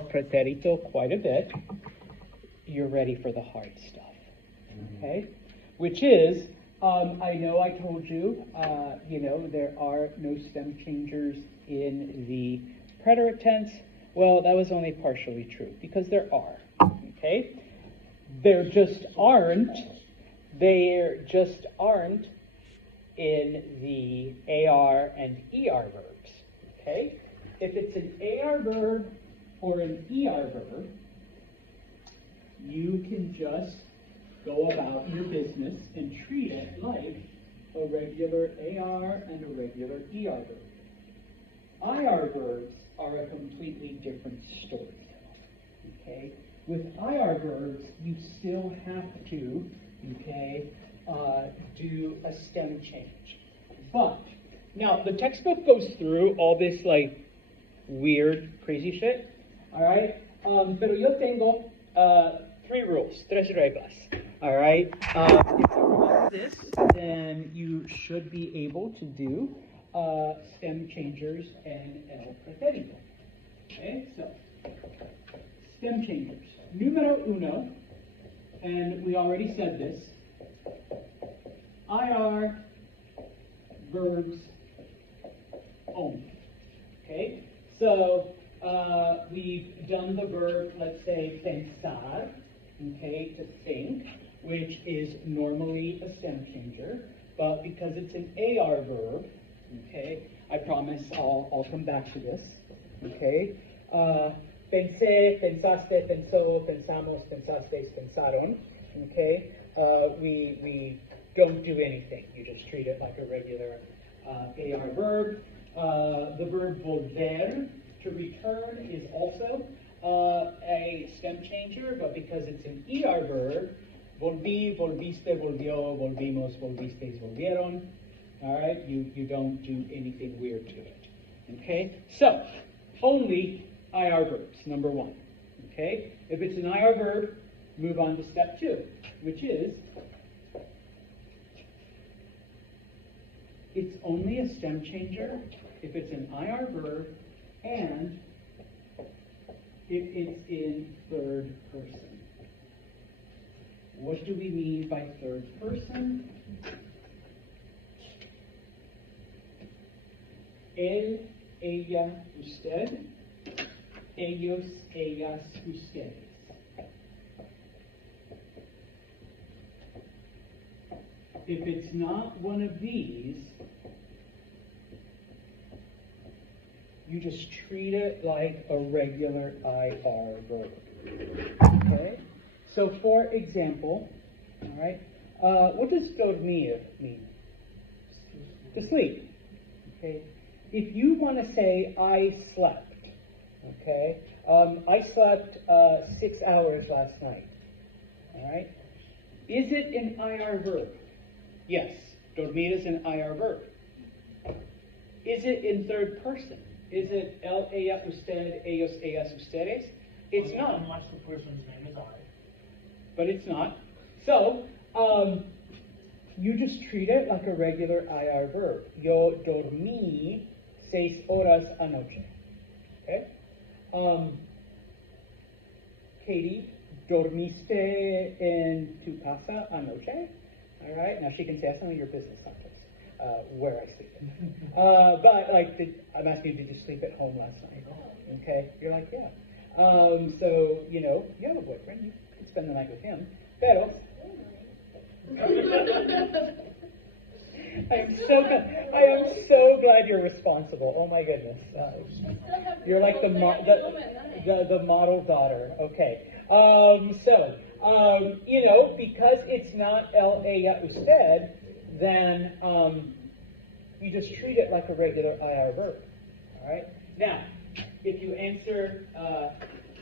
Preterito quite a bit, you're ready for the hard stuff, okay? Which is, I know I told you, there are no stem changers in the preterite tense. Well, that was only partially true, because there are, okay? There just aren't in the AR and ER verbs, okay? If it's an AR verb or an ER verb, you can just go about your business and treat it like a regular AR and a regular ER verb. IR verbs are a completely different story, okay? With IR verbs, you still have to, okay, do a stem change. But, now, the textbook goes through all this, like, weird, crazy shit, all right? Pero yo tengo tres reglas, all right? If you remember this, then you should be able to do stem changers and el pretérito. Okay, so, stem changers. Numero uno, and we already said this, IR verbs only. Okay, so we've done the verb, let's say, pensar, okay, to think, which is normally a stem changer, but because it's an AR verb, okay, I promise I'll come back to this, okay. Pensé, pensaste, pensó, pensamos, pensasteis, pensaron, okay. We don't do anything. You just treat it like a regular AR verb. The verb volver, to return, is also a stem changer, but because it's an ER verb, volví, volviste, volvió, volvimos, volvisteis, volvieron. All right, you don't do anything weird to it. Okay, so only IR verbs, number one. Okay, if it's an IR verb, move on to step two, which is it's only a stem changer if it's an IR verb and if it's in third person. What do we mean by third person? Él, ella, usted. Ellos, ellas, ustedes. If it's not one of these, you just treat it like a regular IR verb. Okay? So, for example, all right, what does dormir mean? To sleep. Okay? If you want to say, I slept, okay, I slept 6 hours last night, all right? Is it an IR verb? Yes, dormir is an IR verb. Is it in third person? Is it él, ella, usted, ellos, ellas, ustedes? It's not. Unless the person's name is I. But it's not. So, you just treat it like a regular IR verb. Yo dormí 6 horas anoche. Okay? Katie, dormiste en tu casa anoche? All right, now she can say, that's none of your business, context, where I sleep. But, like, I'm asking you, did you sleep at home last night? Okay, you're like, yeah. So, you have a boyfriend, you can spend the night with him. Pero, I am so glad you're responsible. Oh my goodness. You're like the model daughter. Okay. Because it's not él, ella, usted, then you just treat it like a regular IR verb. All right? Now, if you answer,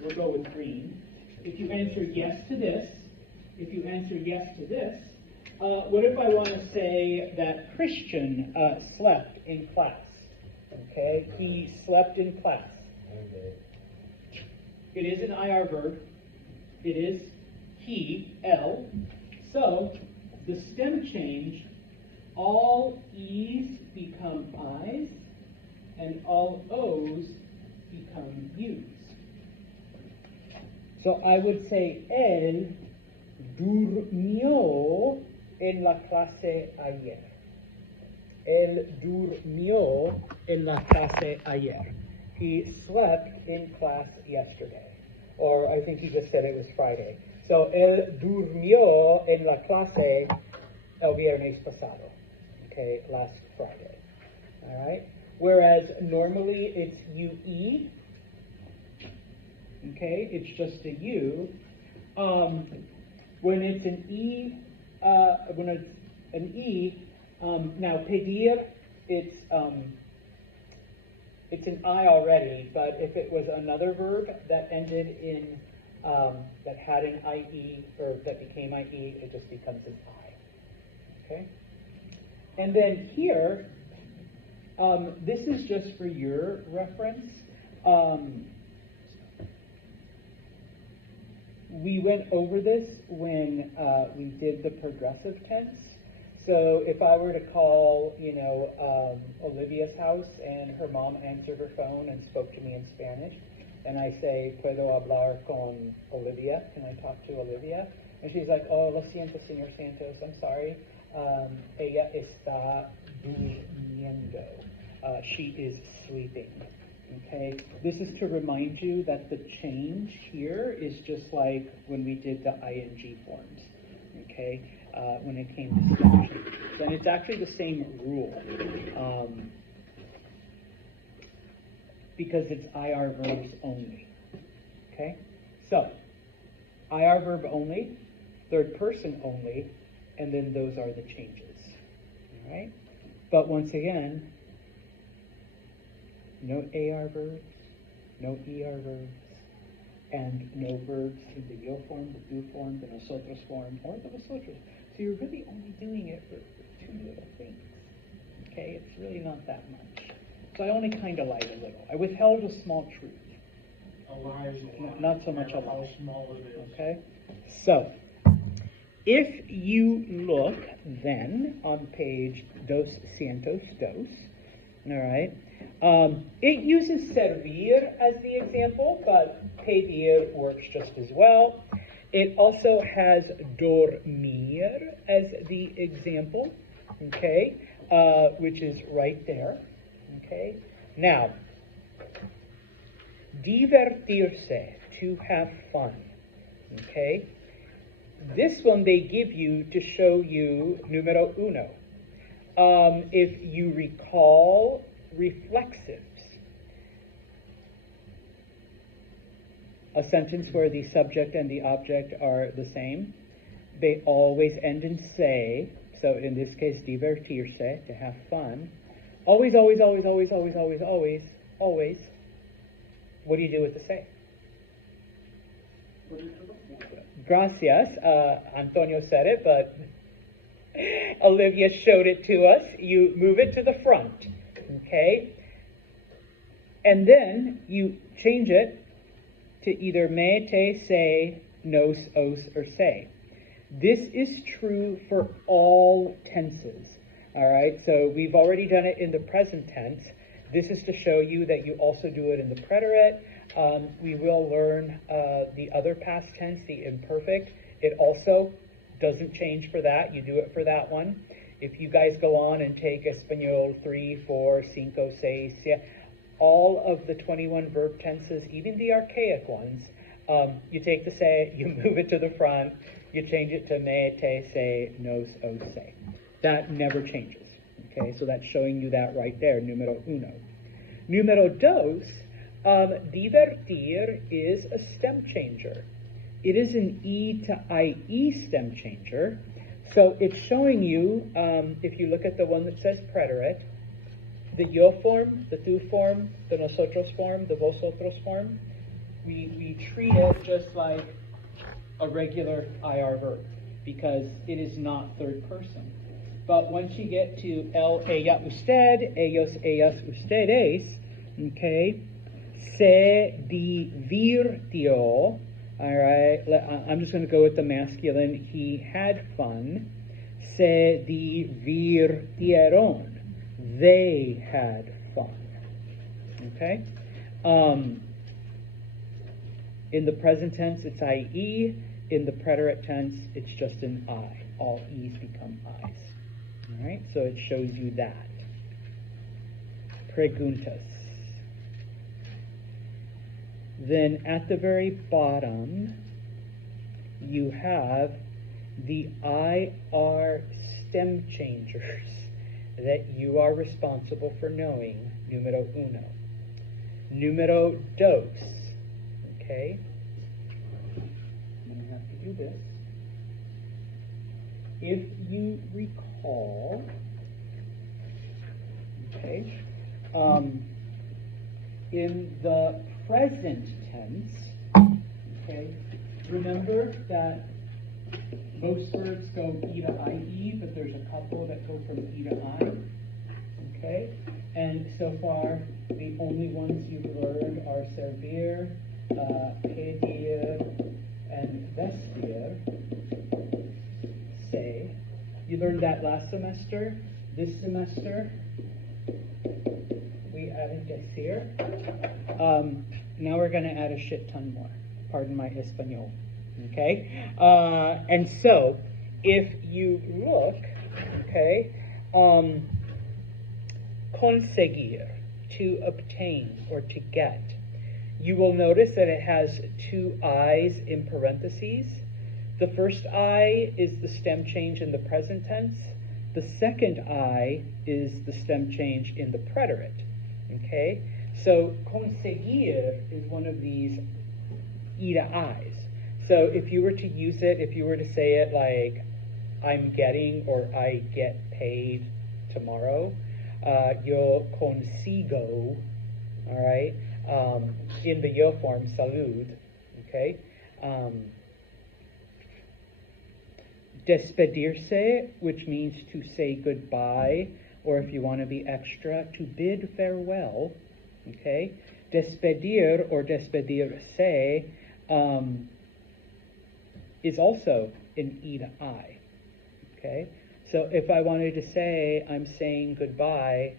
we'll go with green. If you answer yes to this, what if I want to say that Christian slept in class? Okay, he slept in class. Okay. It is an IR verb. It is he, L. So the stem change, all E's become I's and all O's become U's. So I would say, él durmió en la clase ayer. Él durmió en la clase ayer. He slept in class yesterday. Or I think he just said it was Friday. So, él durmió en la clase el viernes pasado. Okay, last Friday. All right? Whereas normally it's UE. Okay, it's just a U. When it's an E, now pedir, it's an I already, but if it was another verb that ended in, that had an IE, or that became IE, it just becomes an I. Okay? And then here, this is just for your reference. We went over this when we did the progressive tense. So if I were to call, Olivia's house and her mom answered her phone and spoke to me in Spanish, and I say, ¿Puedo hablar con Olivia? Can I talk to Olivia? And she's like, oh, lo siento, señor Santos, I'm sorry. Ella está durmiendo. She is sleeping. Okay, this is to remind you that the change here is just like when we did the ing forms, okay, when it came to statutes. And it's actually the same rule, because it's IR verbs only, okay? So, IR verb only, third person only, and then those are the changes, all right? But once again, no AR verbs, no ER verbs, and no verbs in the yo form, the do form, the nosotros form, or the vosotros. So you're really only doing it for two little things. Okay, it's really not that much. So I only kind of lied a little. I withheld a small truth. A lie is a lie. Not so much a lie. How small it is. Okay, so if you look then on page 202, all right, it uses servir as the example, but pedir works just as well. It also has dormir as the example, okay, which is right there, okay. Now, divertirse, to have fun, okay. This one they give you to show you numero uno. If you recall reflexives, a sentence where the subject and the object are the same, they always end in se. So in this case, divertirse, to have fun. Always, always, always, always, always, always, always, always. What do you do with the se? Gracias. Antonio said it, but Olivia showed it to us. You move it to the front, okay? And then you change it to either me, te, se, nos, os, or se. This is true for all tenses, all right? So we've already done it in the present tense. This is to show you that you also do it in the preterit. We will learn the other past tense, the imperfect. It also doesn't change for that. You do it for that one. If you guys go on and take Espanol 3, 4, 5, 6, 7, all of the 21 verb tenses, even the archaic ones, you take the se, you move it to the front, you change it to me, te, se, nos, os, se. That never changes. Okay, so that's showing you that right there, numero uno. Numero dos, divertir is a stem changer. It is an E to IE stem changer. So it's showing you, if you look at the one that says preterit, the yo form, the tu form, the nosotros form, the vosotros form, we treat it just like a regular IR verb because it is not third person. But once you get to él, ella, usted, ellos, ellas, ustedes, okay, se divirtió, all right, I'm just going to go with the masculine, he had fun, se divirtieron, they had fun, okay? In the present tense, it's IE. In the preterit tense, it's just an I. All E's become I's. All right, so it shows you that. Preguntas. Then at the very bottom, you have the IR stem changers that you are responsible for knowing. Numero uno. Numero dos. Okay? I'm going to have to do this. If you recall, okay, in the present tense, okay, remember that most verbs go E to IE, but there's a couple that go from E to I, okay? And so far, the only ones you've learned are servir, pedir, and vestir. Say. You learned that last semester. This semester, we added decir. Now we're going to add a shit ton more. Pardon my Espanol. Okay? And so, if you look, okay, conseguir, to obtain or to get, you will notice that it has two I's in parentheses. The first I is the stem change in the present tense. The second I is the stem change in the preterit. Okay? So, conseguir is one of these E to I's. So, if you were to use it, if you were to say it like, I'm getting or I get paid tomorrow, yo consigo, all right, in the yo form, salud, okay? Despedirse, which means to say goodbye, or if you want to be extra, to bid farewell, okay? Despedir or despedirse is also an E to I, okay? So if I wanted to say, I'm saying goodbye,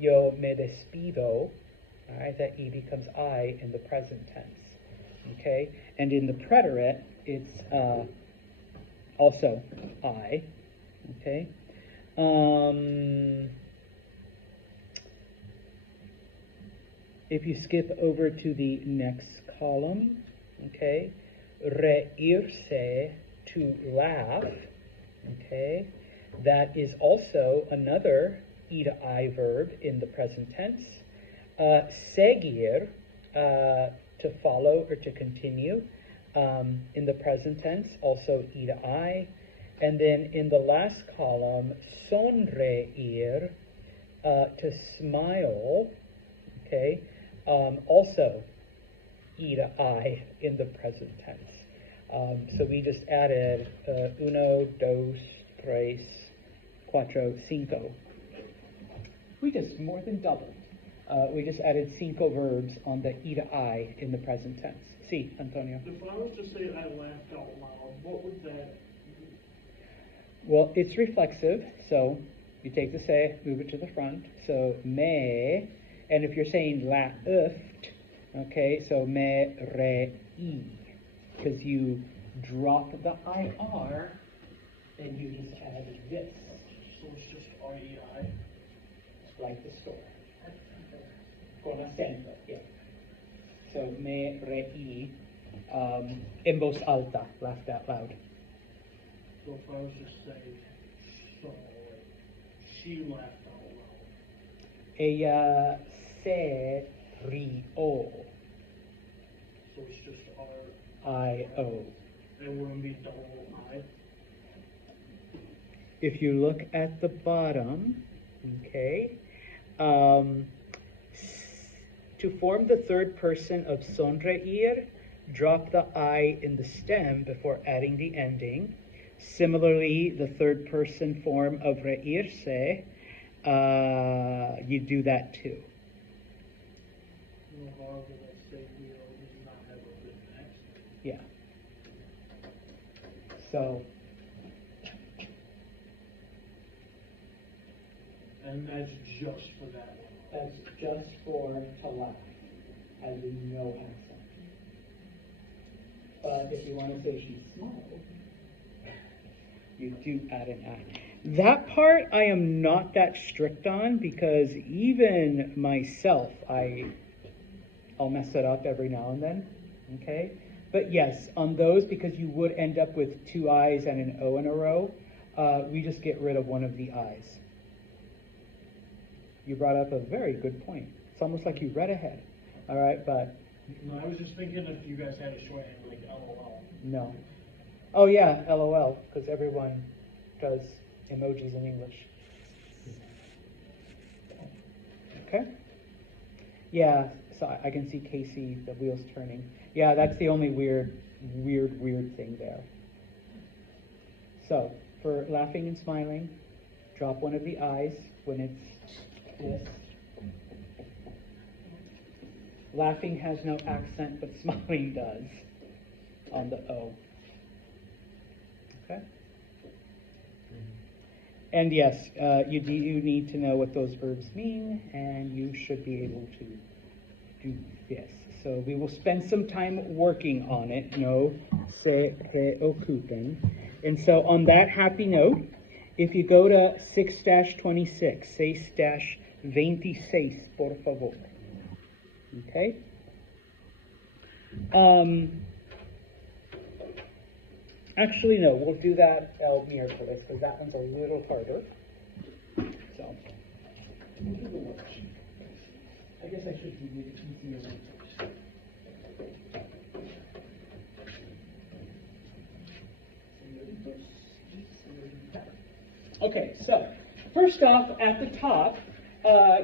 yo me despido, all right, that E becomes I in the present tense, okay? And in the preterit, it's also I, okay? If you skip over to the next column, okay, reírse, to laugh, okay, that is also another E to I verb in the present tense. Seguir, to follow or to continue, in the present tense, also E to I. And then in the last column, sonreír, to smile, okay, also E to I in the present tense. So we just added uno, dos, tres, cuatro, cinco. We just more than doubled. We just added cinco verbs on the E to I in the present tense. Sí, Antonio. If I was to say I laughed out loud, what would that do? Well, it's reflexive, so you take the se, move it to the front. So me, and if you're saying laughed, okay, so me reí, because you drop the IR, and you just add this. So it's just REI? Like the store. Con acento, yeah. So, me reí, en voz alta, laughed out loud. So if I was to say, so, she laughed out loud. Ella se rió. So it's just I-O. It wouldn't be double I. If you look at the bottom, okay, to form the third person of sonreír, drop the I in the stem before adding the ending. Similarly, the third person form of reírse, you do that too. However, let's say we does not have a written accent. Yeah. So, And that's just for that one. that's just for to laugh, as in no accent. But if you want to say she's small, You do add an I. That part I am not that strict on because even myself, I'll mess it up every now and then. Okay? But yes, on those, because you would end up with two I's and an O in a row, we just get rid of one of the I's. You brought up a very good point. It's almost like you read ahead. All right, but No, I was just thinking if you guys had a shorthand like LOL. no. Oh yeah, LOL, because everyone does emojis in English. Okay. Yeah, so I can see Casey, the wheels turning. Yeah, that's the only weird thing there. So, for laughing and smiling, drop one of the I's when it's this. Laughing has no accent, but smiling does on the O. Okay? And yes, you do need to know what those verbs mean, and you should be able to do this. So we will spend some time working on it. No se preocupen. And so on that happy note, if you go to 6-26, 6-26, por favor. Okay? Actually, no, we'll do that el miércoles, because that one's a little harder. So, I guess I should do the easier one first. okay, so first off, at the top,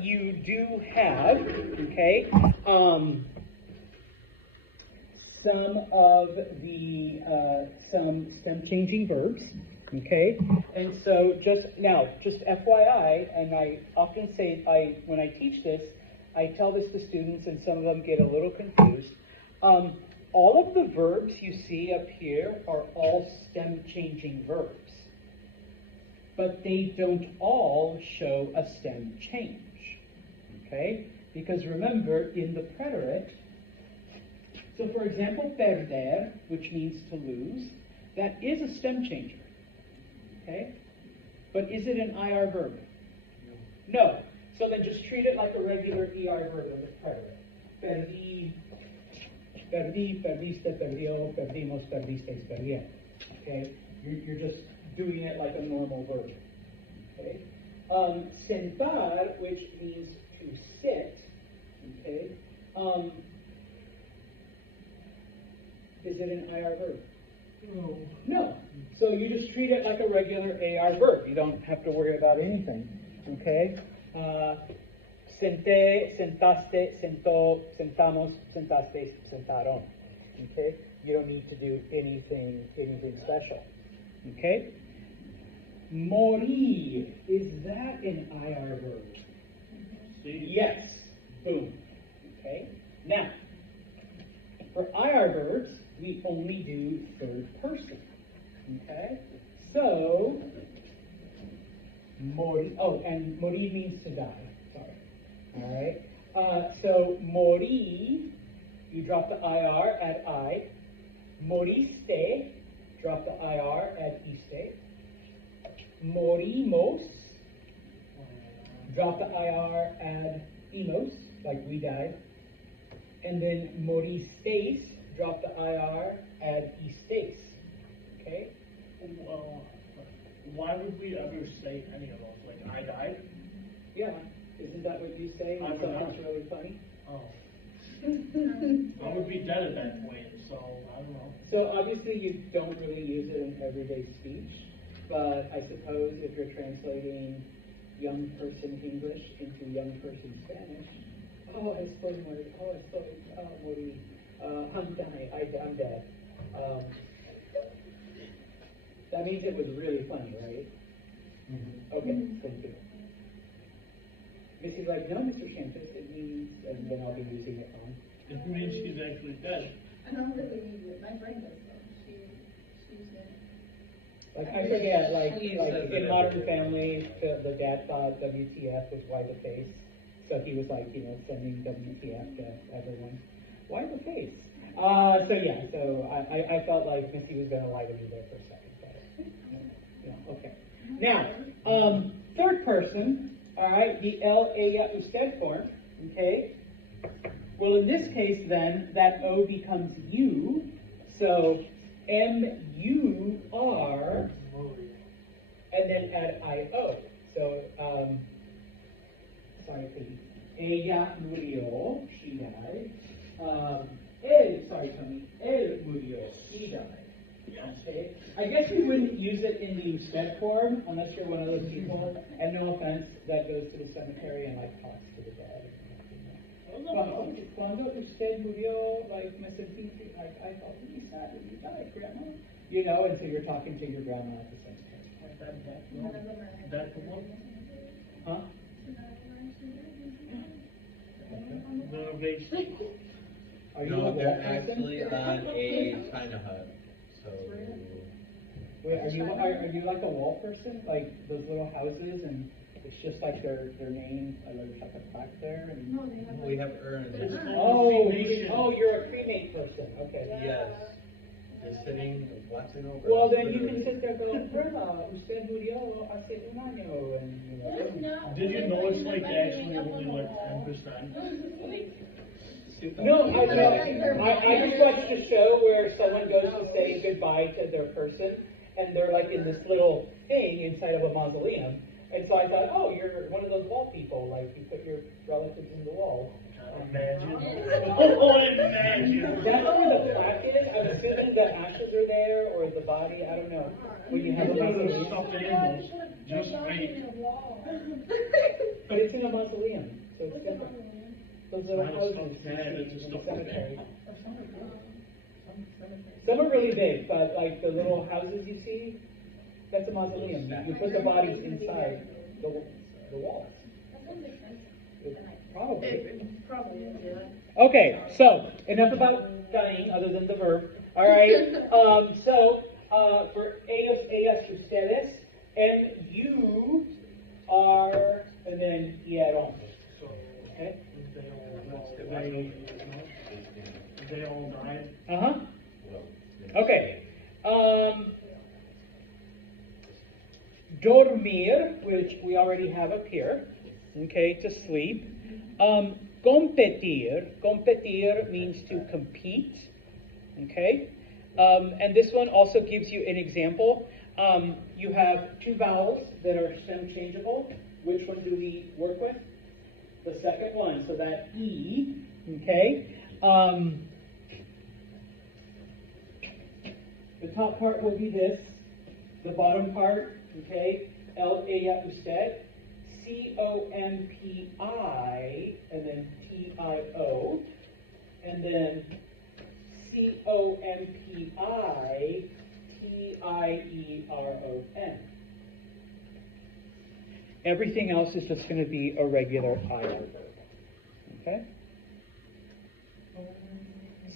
you do have, okay, some of the, some stem changing verbs, okay? And so just FYI, and I often say, when I teach this, I tell this to students and some of them get a little confused. All of the verbs you see up here are all stem changing verbs, but they don't all show a stem change, okay? Because remember, in the preterit, so for example, perder, which means to lose, that is a stem changer, okay? But is it an IR verb? No. So then just treat it like a regular ER verb in the preterit. Perdí, perdí, perdiste, perdió, perdimos, perdisteis, perdieron. Okay? You're just doing it like a normal verb. Okay? Sentar, which means to sit, okay? Is it an IR verb? No. No. So you just treat it like a regular AR verb. You don't have to worry about anything. Okay? Senté, sentaste, sentó, sentamos, sentaste, sentaron. Okay? You don't need to do anything special. Okay? Morir, is that an IR verb? See? Yes. Boom. Okay? Now, for IR verbs, we only do third person. Okay? So, morir, and morir means to die. Sorry. Alright? So, morir, you drop the IR, add I. Moriste, drop the IR, add iste. Morimos, drop the IR, add imos, like we died. And then moristes, drop the IR, add istes. Okay? Well, why would we ever say any of those? Like, I died? Yeah. Isn't that what you say? I And would something's not. really funny? Oh. I would be dead at that point, so I don't know. So obviously you don't really use it in everyday speech, but I suppose if you're translating young person English into young person Spanish, oh, estoy muerto, morí, I'm dying, I'm dead. That means it was really funny, right? Mm-hmm. Okay, thank you. Missy's like, no, Mr. Shantis, it means, and then I'll be using it on. It means she's actually dead. I don't really use it. My friend does though. She's it. Like I forget, He like says in it Modern every Family, the dad thought WTF was why the face, so he was like, sending WTF to everyone. Why the face? I felt like Missy was gonna lie to me there for a second. But, yeah, okay. Now, third person, all right, the el, ella, usted form, okay? Well, in this case, then, that O becomes you, so M-U-R, and then add I-O. So, sorry, please. Ella murió, she died. Él murió, he died. Okay? I guess we wouldn't use it in the usted form unless you're one of those people, and no offense, that goes to the cemetery and like talks to the dead. Cuando usted murió, like, me sentí, like, I felt really sad when you died, Grandma. You know, and so you're talking to your grandma at the cemetery. That's the one. Huh? The base. Are you a No, wall they're person? actually on a China hut. So Wait, are you like a wall person? Like those little houses and it's just like their name, there's like a plaque there? And... No, they have. we have urns. Oh, you're a cremate person. Okay. Yes. They're sitting, watching over. Well, us, then you can literally. sit there going, Perla, usted murió hace un año. And, you know. Did you know it's like actually only like 10%? No, I just watched a show where someone goes to say goodbye to their person, and they're like in this little thing inside of a mausoleum. And so I thought, oh, you're one of those wall people, like you put your relatives in the wall. Imagine. Oh, imagine. That's where the plaque is. I'm assuming the ashes are there, or the body, I don't know. When you have a mausoleum. Stuffed animals. Just wait. But it's in a mausoleum, so it's different. Those little It's not a houses stuffed animal, it's a in the stuffed cemetery. animal. Some are really big, but like the little houses you see, that's a mausoleum. You put the bodies inside the walls. Probably. Probably, yeah. Okay, so enough about dying, other than the verb. All right. For ellos, ustedes, and you are, and then hieron. Okay. They all died. Uh-huh. Okay. Dormir, which we already have up here. Okay, to sleep. Competir means to compete. Okay. And this one also gives you an example. You have two vowels that are stem changeable. Which one do we work with? The second one. So that E. Okay. The top part will be this. The bottom part, okay, el, ella, usted, C-O-M-P-I, and then T-I-O, and then C-O-M-P-I, T-I-E-R-O-N. Everything else is just going to be a regular IR verb. Okay?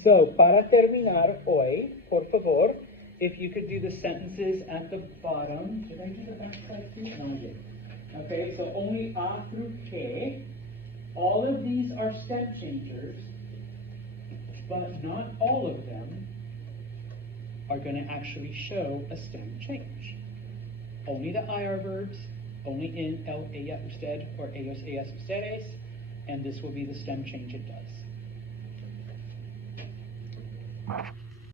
So, para terminar hoy, por favor, if you could do the sentences at the bottom. Did I do the backside too? No, I didn't. Okay, so only a through que. All of these are step changers, but not all of them are going to actually show a stem change. Only the IR verbs, only in el, ella, usted, or ellos, ellas, ustedes, and this will be the stem change it does.